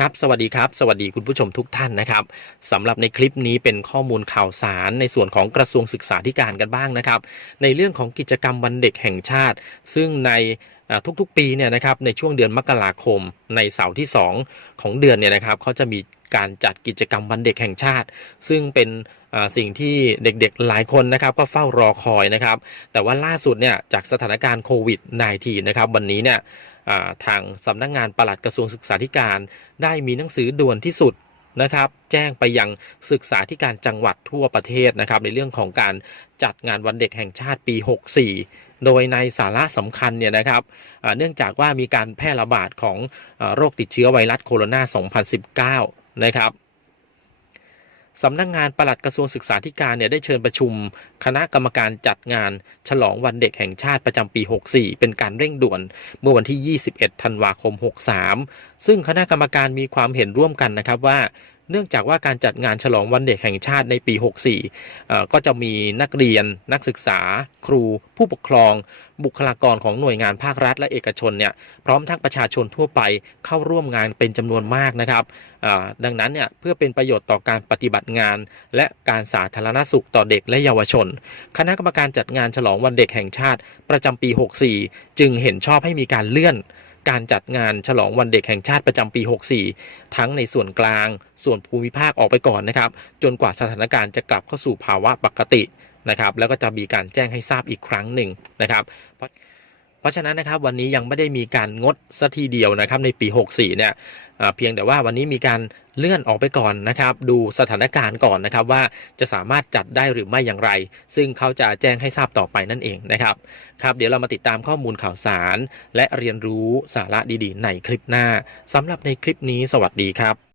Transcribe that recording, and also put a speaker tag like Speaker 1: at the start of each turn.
Speaker 1: ครับสวัสดีครับ สวัสดีคุณผู้ชมทุกท่านนะครับสำหรับในคลิปนี้เป็นข้อมูลข่าวสารในส่วนของกระทรวงศึกษาธิการกันบ้างนะครับ ในเรื่องของกิจกรรมวันเด็กแห่งชาติ ซึ่งในทุกๆปีเนี่ยนะครับในช่วงเดือนมกราคมในเสาร์ที่ 2 ของเดือนเนี่ยนะครับเขาจะมีการจัดกิจกรรมวันเด็กแห่งชาติ ซึ่งเป็น สิ่งที่เด็กๆหลายคนนะครับก็เฝ้ารอคอยนะครับ แต่ว่าล่าสุดเนี่ยจากสถานการณ์โควิด -19 นะครับวันนี้เนี่ยทางสำนักงานปลัดกระทรวงศึกษาธิการได้มีหนังสือด่วนที่สุดนะครับแจ้งไปยังศึกษาธิการจังหวัดทั่วประเทศนะครับ ในเรื่องของการจัดงานวันเด็กแห่งชาติปี 64 โดยในสาระสำคัญเนี่ยนะครับเนื่องจากว่ามีการแพร่ระบาดของอโรคติดเชื้อไวรัสโคโรนา 2019 นะครับ สำนักงงานปลัดกระทรวงศึกษาธิการเนี่ยได้เชิญประชุม คณะกรรมการจัดงาน ฉลองวันเด็กแห่งชาติประจำปี 64 เป็นการเร่งด่วน เมื่อวันที่ 21 ธันวาคม 63 ซึ่งคณะกรรมการมีความเห็นร่วมกันนะครับว่า เนื่องจากว่าการจัดงานฉลองวันเด็กแห่งชาติในปี 64 ก็จะมีนักเรียน นักศึกษา ครู ผู้ปกครอง บุคลากรของหน่วยงานภาครัฐและเอกชนเนี่ยพร้อมทั้งประชาชนทั่วไปเข้าร่วมงานเป็นจำนวนมากนะครับดังนั้นเนี่ยเพื่อเป็นประโยชน์ต่อการปฏิบัติงาน และการสาธารณสุขต่อเด็กและเยาวชน คณะกรรมการจัดงานฉลองวันเด็กแห่งชาติประจำปี 64 จึงเห็นชอบให้มีการเลื่อน การจัดงานฉลองวันเด็กแห่งชาติประจำปี 64 ทั้งในส่วนกลาง ส่วนภูมิภาคออกไปก่อนนะครับ จนกว่าสถานการณ์จะกลับเข้าสู่ภาวะปกตินะครับ แล้วก็จะมีการแจ้งให้ทราบอีกครั้งหนึ่งนะครับเพราะ เพราะฉะนั้นนะครับวันนี้ยังไม่ได้มีการงดสัทีเดียวนะครับในปี 64 เนี่ยเพียงแต่ว่าวันนี้มีการเลื่อนออกไปก่อนนะครับดูสถานการณ์ก่อนนะครับว่าจะสามารถจัดได้หรือไม่อย่างไร ซึ่งเขาจะแจ้งให้ทราบต่อไปนั่นเองนะครับครับเดี๋ยวเรามาติดตามข้อมูลข่าวสาร และเรียนรู้สาระดีๆ ในคลิปหน้าสำหรับในคลิปนี้สวัสดีครับ